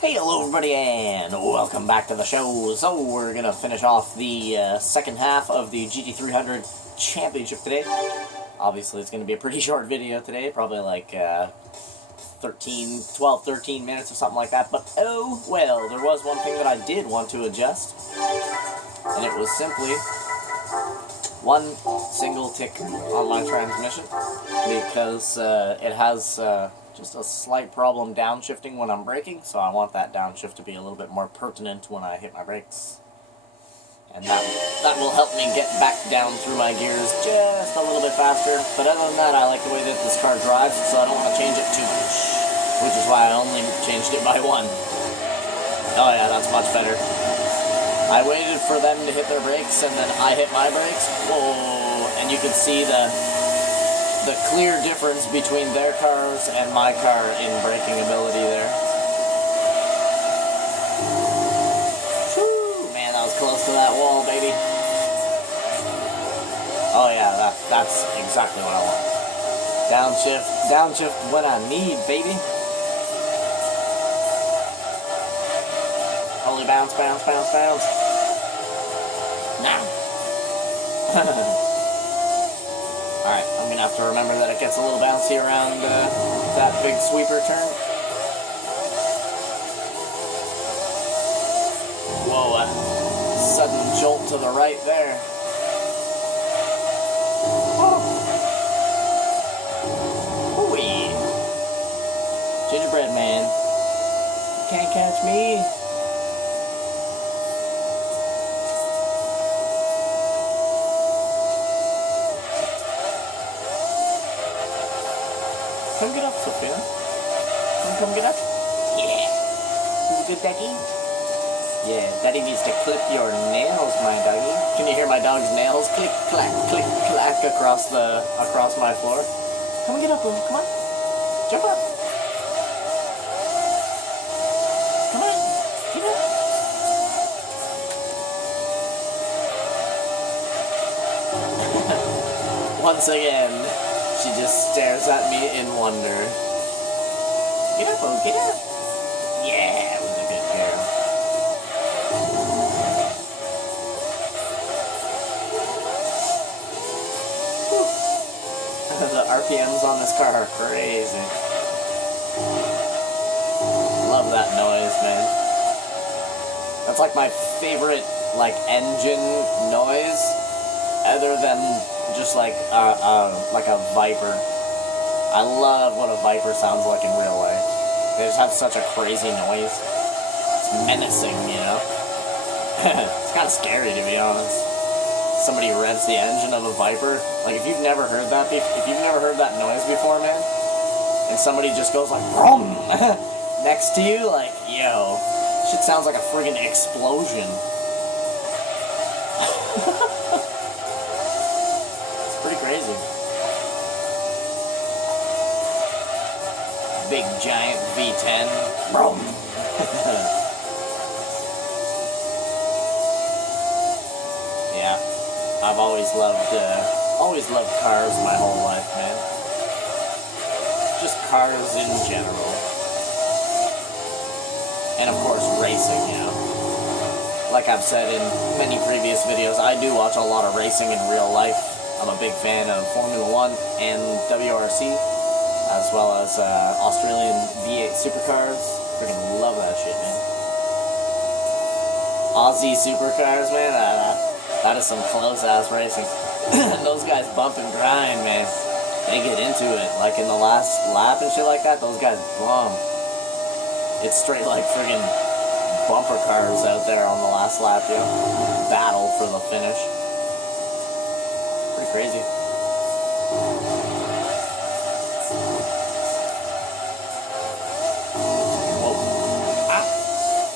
Hey, hello everybody, and welcome back to the show. So, we're gonna finish off the second half of the GT300 Championship today. Obviously, it's gonna be a pretty short video today, probably like 12, 13 minutes or something like that. But, oh, well, there was one thing that I did want to adjust, and it was simply one single tick on my transmission, because it has just a slight problem downshifting when I'm braking, so I want that downshift to be a little bit more pertinent when I hit my brakes. And that will help me get back down through my gears just a little bit faster. But other than that, I like the way that this car drives, so I don't want to change it too much. Which is why I only changed it by one. Oh yeah, that's much better. I waited for them to hit their brakes, and then I hit my brakes. Whoa! And you can see the clear difference between their cars and my car in braking ability there. Whew, man, that was close to that wall, baby. Oh yeah, that's exactly what I want. Downshift when I need, baby. Holy bounce, bounce, bounce, bounce. Now. Alright, I'm going to have to remember that it gets a little bouncy around that big sweeper turn. Whoa, a sudden jolt to the right there. Oh. Hooey. Gingerbread man. You can't catch me. Come get up, Sophia. Come get up. Yeah. You good, Daddy? Yeah, Daddy needs to clip your nails, my doggy. Can you hear my dog's nails click, clack, across my floor? Come and get up, Boom. Come on. Jump up. Come on. Get up. Once again, she just stares at me in wonder. Get up, oh, get up! Yeah, it was a good girl. The RPMs on this car are crazy. Love that noise, man. That's like my favorite, like, engine noise, other than just like a Viper. I love what a Viper sounds like in real life. They just have such a crazy noise. It's menacing, you know? It's kind of scary, to be honest. Somebody revs the engine of a Viper. Like, if you've never heard that noise before, man, and somebody just goes like, vroom, next to you, like, yo, shit sounds like a friggin' explosion. Crazy. Big giant V10. Bro. Yeah, I've always loved cars my whole life, man. Just cars in general. And of course, racing, you know. Like I've said in many previous videos, I do watch a lot of racing in real life. I'm a big fan of Formula 1 and WRC, as well as Australian V8 supercars. Freaking love that shit, man. Aussie supercars, man, that is some close-ass racing. Those guys bump and grind, man. They get into it. Like in the last lap and shit like that, those guys bomb. It's straight like friggin' bumper cars out there on the last lap, yo. Battle for the finish. Crazy. Whoa.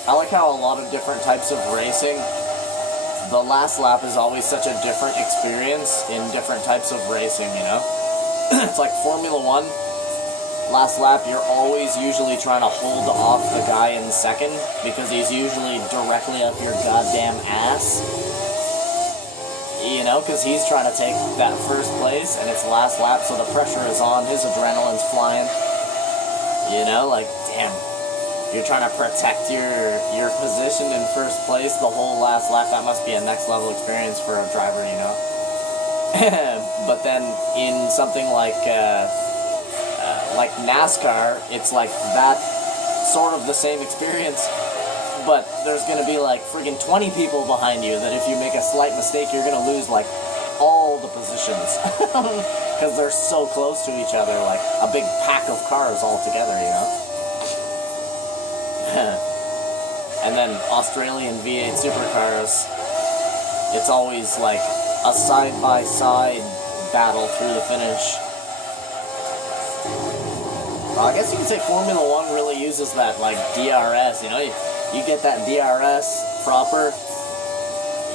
I like how a lot of different types of racing, the last lap is always such a different experience in different types of racing, you know? It's like Formula 1, last lap, you're always usually trying to hold off the guy in second, because he's usually directly up your goddamn ass. You know, because he's trying to take that first place, and it's last lap, so the pressure is on, his adrenaline's flying. You know, like, damn. you're trying to protect your position in first place the whole last lap. That must be a next level experience for a driver, you know. But then in something like NASCAR, it's like that sort of the same experience, but there's gonna be like friggin' 20 people behind you that if you make a slight mistake, you're gonna lose like all the positions because they're so close to each other, like a big pack of cars all together, you know. And then Australian V8 supercars, it's always like a side-by-side battle through the finish. Well, I guess you could say Formula 1 really uses that, like, DRS, you know? You get that DRS proper,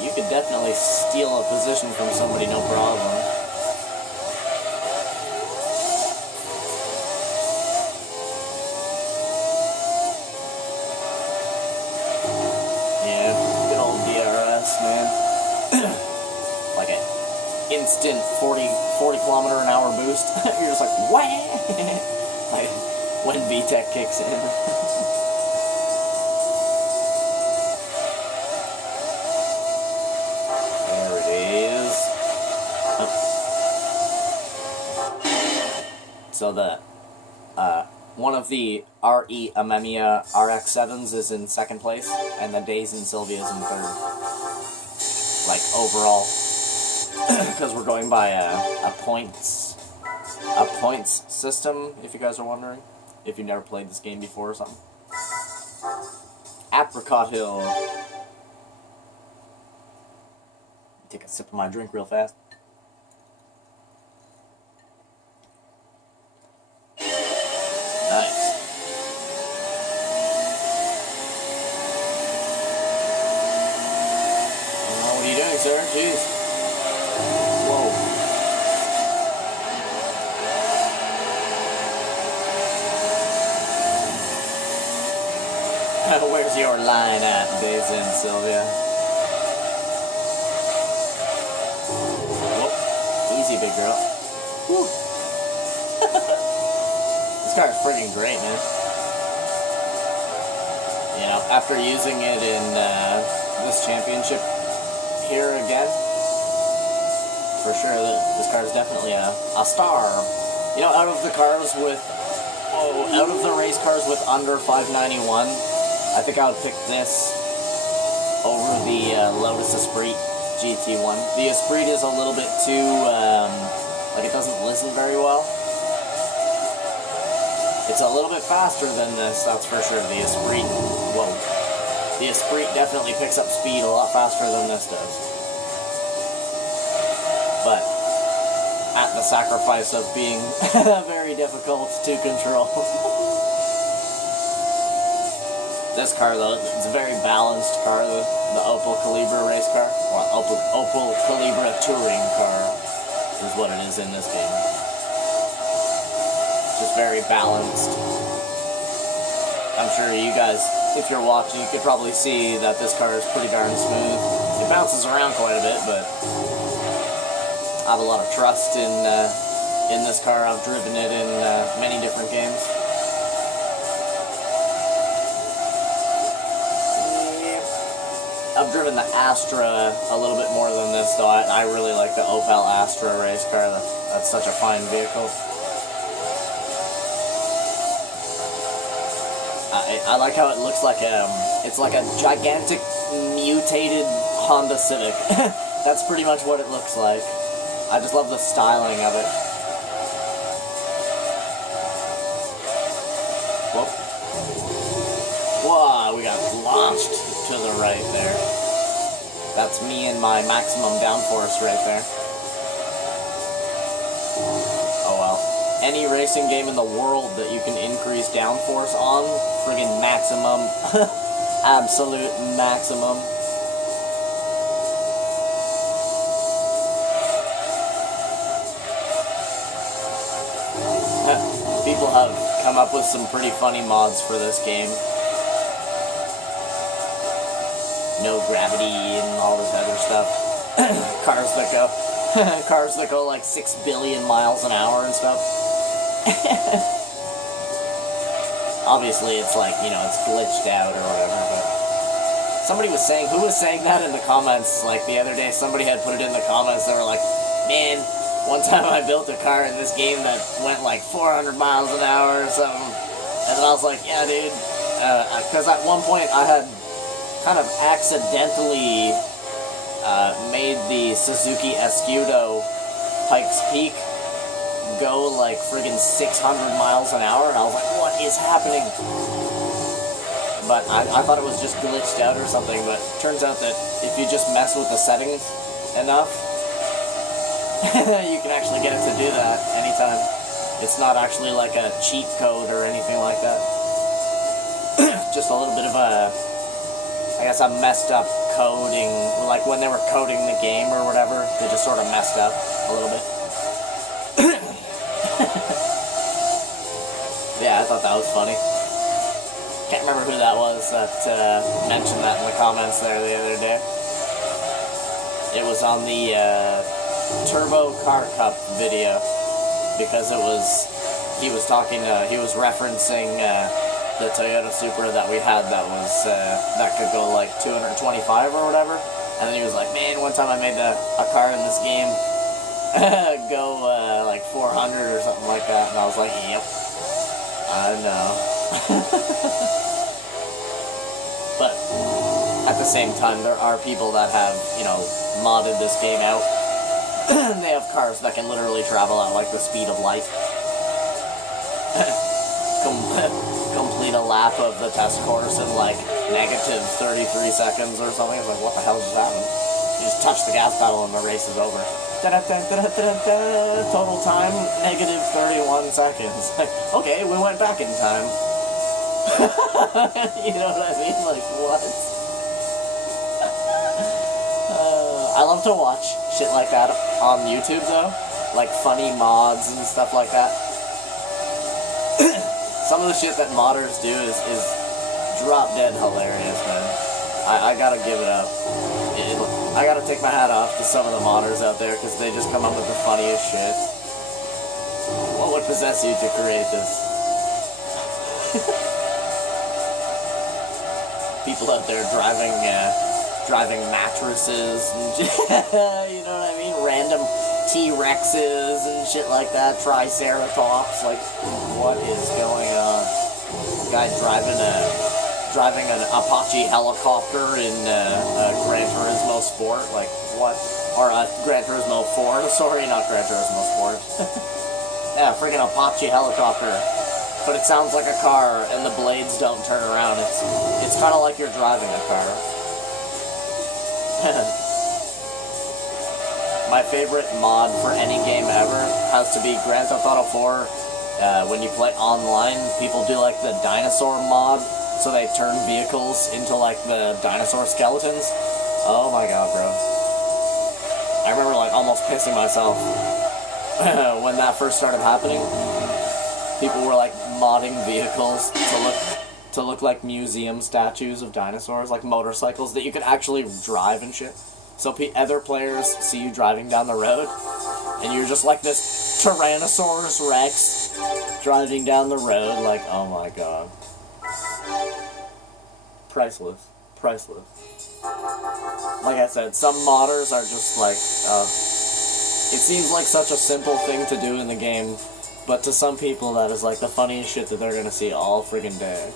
you could definitely steal a position from somebody, no problem. Yeah, good old DRS, man. Like an instant 40-kilometer-an-hour boost. You're just like, wah! Like when VTEC kicks in. There it is. Oh. So the one of the RE Amemiya RX-7s is in second place, and the Days in Sylvia is in third. Like overall, because we're going by a points system, if you guys are wondering, if you've never played this game before or something. Apricot Hill. Take a sip of my drink real fast. Nice. What are you doing, sir? Jeez. Whoa. Where's your line at, Days in Sylvia? Whoop. Easy, big girl. Whew. This car is freaking great, man. You know, after using it in this championship here again, for sure, this car is definitely a star. You know, out of the cars with, out of the race cars with under 591, I think I would pick this over the Lotus Esprit GT1. The Esprit is a little bit too, like it doesn't listen very well. It's a little bit faster than this, that's for sure. The Esprit, whoa. The Esprit definitely picks up speed a lot faster than this does. But at the sacrifice of being very difficult to control. This car, though, it's a very balanced car, the Opel Calibra race car. Or Opel Calibra touring car is what it is in this game. Just very balanced. I'm sure you guys, if you're watching, you could probably see that this car is pretty darn smooth. It bounces around quite a bit, but I have a lot of trust in this car. I've driven it in many different games. I've driven the Astra a little bit more than this, though. I really like the Opel Astra race car. That's such a fine vehicle. I like how it looks like it's like a gigantic mutated Honda Civic. That's pretty much what it looks like. I just love the styling of it. Whoop. Whoa, we got launched to the right there. That's me and my maximum downforce right there. Oh well. Any racing game in the world that you can increase downforce on, friggin' maximum, absolute maximum. People have come up with some pretty funny mods for this game. No gravity and all this other stuff. Cars that go like 6 billion miles an hour and stuff. Obviously, it's like, you know, it's glitched out or whatever, but somebody was saying, who was saying that in the comments, like, the other day? Somebody had put it in the comments, they were like, man, one time I built a car in this game that went like 400 miles an hour or something, and then I was like, yeah, dude, because at one point I had kind of accidentally made the Suzuki Escudo Pikes Peak go like friggin' 600 miles an hour, and I was like, what is happening? But I thought it was just glitched out or something, but turns out that if you just mess with the settings enough, you can actually get it to do that anytime. It's not actually like a cheat code or anything like that. Just a little bit of a, I guess, a messed up coding, like when they were coding the game or whatever, they just sort of messed up a little bit. Yeah, I thought that was funny. Can't remember who that was that mentioned that in the comments there the other day. It was on the Turbo Car Cup video, because it was, he was talking, he was referencing the Toyota Supra that we had that was, that could go like 225 or whatever, and then he was like, man, one time I made a car in this game go like 400 or something like that, and I was like, yep, I know. But at the same time, there are people that have, you know, modded this game out. They have cars that can literally travel at like the speed of light. Complete a lap of the test course in like negative 33 seconds or something. It's like, what the hell just happened? You just touch the gas pedal and the race is over. Total time, negative 31 seconds. Okay, we went back in time. You know what I mean? Like, what? I love to watch shit like that on YouTube, though. Like, funny mods and stuff like that. Some of the shit that modders do is drop dead hilarious, man. I gotta give it up. I gotta take my hat off to some of the modders out there, because they just come up with the funniest shit. What would possess you to create this? People out there driving mattresses and you know what I mean? Random T-Rexes and shit like that, Triceratops, like, what is going on? Guy driving an Apache helicopter in Gran Turismo Sport, like, what? Or Gran Turismo 4, sorry, not Gran Turismo Sport. Yeah, friggin' Apache helicopter. But it sounds like a car, and the blades don't turn around. It's kind of like you're driving a car. My favorite mod for any game ever has to be Grand Theft Auto 4. When you play online, people do like the dinosaur mod, so they turn vehicles into like the dinosaur skeletons. Oh my god, bro. I remember like almost pissing myself when that first started happening. People were like modding vehicles to look like museum statues of dinosaurs, like motorcycles that you could actually drive and shit. So other players see you driving down the road, and you're just like this Tyrannosaurus Rex driving down the road, like, oh my god. Priceless. Priceless. Like I said, some modders are just like, it seems like such a simple thing to do in the game, but to some people that is like the funniest shit that they're gonna see all friggin' day.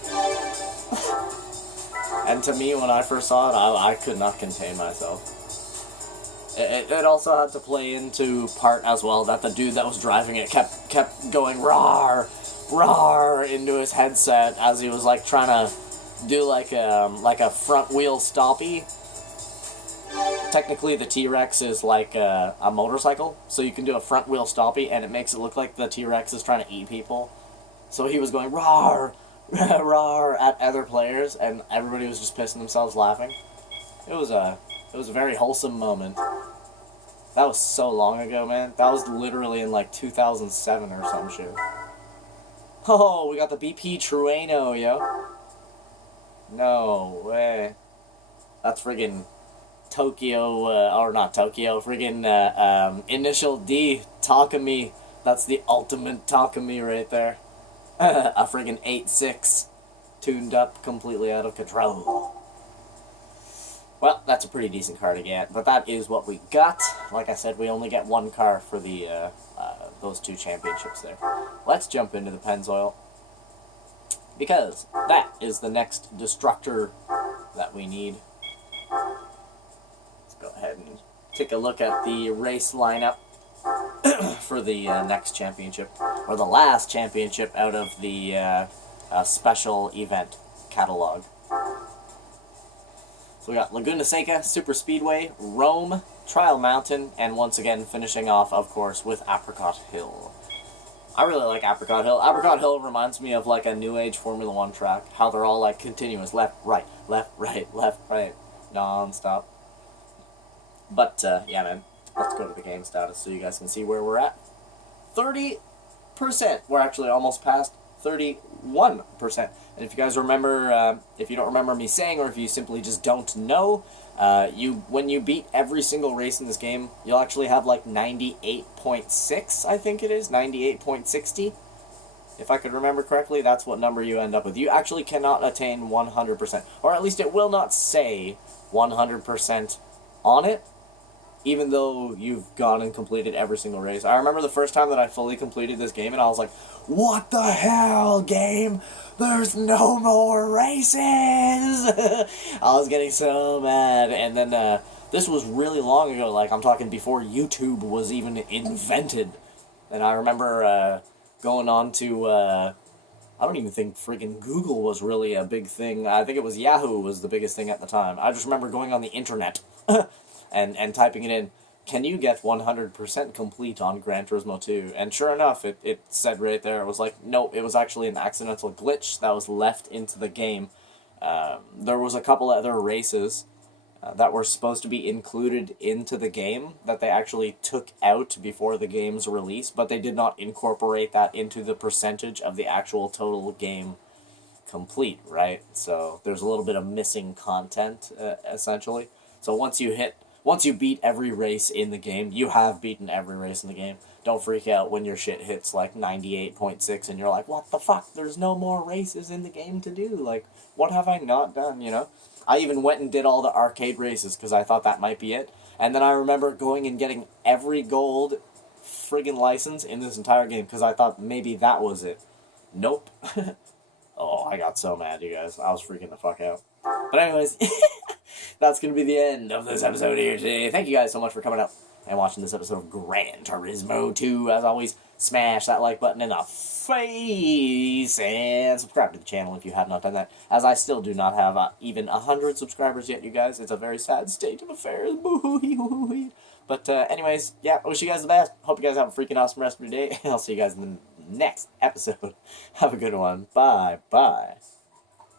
And to me, when I first saw it, I could not contain myself. It also had to play into part as well that the dude that was driving it kept going rawr, rawr into his headset as he was like trying to do like a front wheel stoppie. Technically, the T-Rex is like a motorcycle, so you can do a front wheel stoppie, and it makes it look like the T-Rex is trying to eat people. So he was going rawr, rawr at other players, and everybody was just pissing themselves laughing. It was a very wholesome moment. That was so long ago, man. That was literally in like 2007 or some shit. Oh, we got the BP Trueno, yo. No way. That's friggin' Tokyo, or not Tokyo, friggin' Initial D, Takumi. That's the ultimate Takumi right there. A friggin' 8.6 tuned up, completely out of control. Well, that's a pretty decent car to get, but that is what we got. Like I said, we only get one car for the those 2 championships there. Let's jump into the Pennzoil, because that is the next destructor that we need. Let's go ahead and take a look at the race lineup for the next championship, or the last championship out of the special event catalog. So we got Laguna Seca, Super Speedway, Rome, Trial Mountain, and once again finishing off, of course, with Apricot Hill. I really like Apricot Hill. Apricot Hill reminds me of like a new age Formula 1 track, how they're all like continuous, left, right, non-stop. But, yeah man, let's go to the game status so you guys can see where we're at. 30%. We're actually almost past 31%. And if you guys remember, if you don't remember me saying, or if you simply just don't know, when you beat every single race in this game, you'll actually have like 98.6, I think it is, 98.60. If I could remember correctly, that's what number you end up with. You actually cannot attain 100%, or at least it will not say 100% on it, even though you've gone and completed every single race. I remember the first time that I fully completed this game, and I was like, what the hell, game? There's no more races! I was getting so mad, and then, this was really long ago, like, I'm talking before YouTube was even invented. And I remember, going on to, I don't even think friggin' Google was really a big thing. I think it was Yahoo was the biggest thing at the time. I just remember going on the internet and typing it in, can you get 100% complete on Gran Turismo 2? And sure enough, it said right there, it was like, no, it was actually an accidental glitch that was left into the game. There was a couple other races that were supposed to be included into the game that they actually took out before the game's release, but they did not incorporate that into the percentage of the actual total game complete, right? So there's a little bit of missing content, essentially. So once you beat every race in the game, you have beaten every race in the game. Don't freak out when your shit hits like 98.6 and you're like, what the fuck? There's no more races in the game to do. Like, what have I not done, you know? I even went and did all the arcade races because I thought that might be it. And then I remember going and getting every gold friggin' license in this entire game because I thought maybe that was it. Nope. Oh, I got so mad, you guys. I was freaking the fuck out. But anyways, that's going to be the end of this episode here today. Thank you guys so much for coming up and watching this episode of Gran Turismo 2. As always, smash that like button in the face and subscribe to the channel if you have not done that, as I still do not have even 100 subscribers yet, you guys. It's a very sad state of affairs. But anyways, yeah, I wish you guys the best. Hope you guys have a freaking awesome rest of your day. I'll see you guys in the next episode. Have a good one. Bye.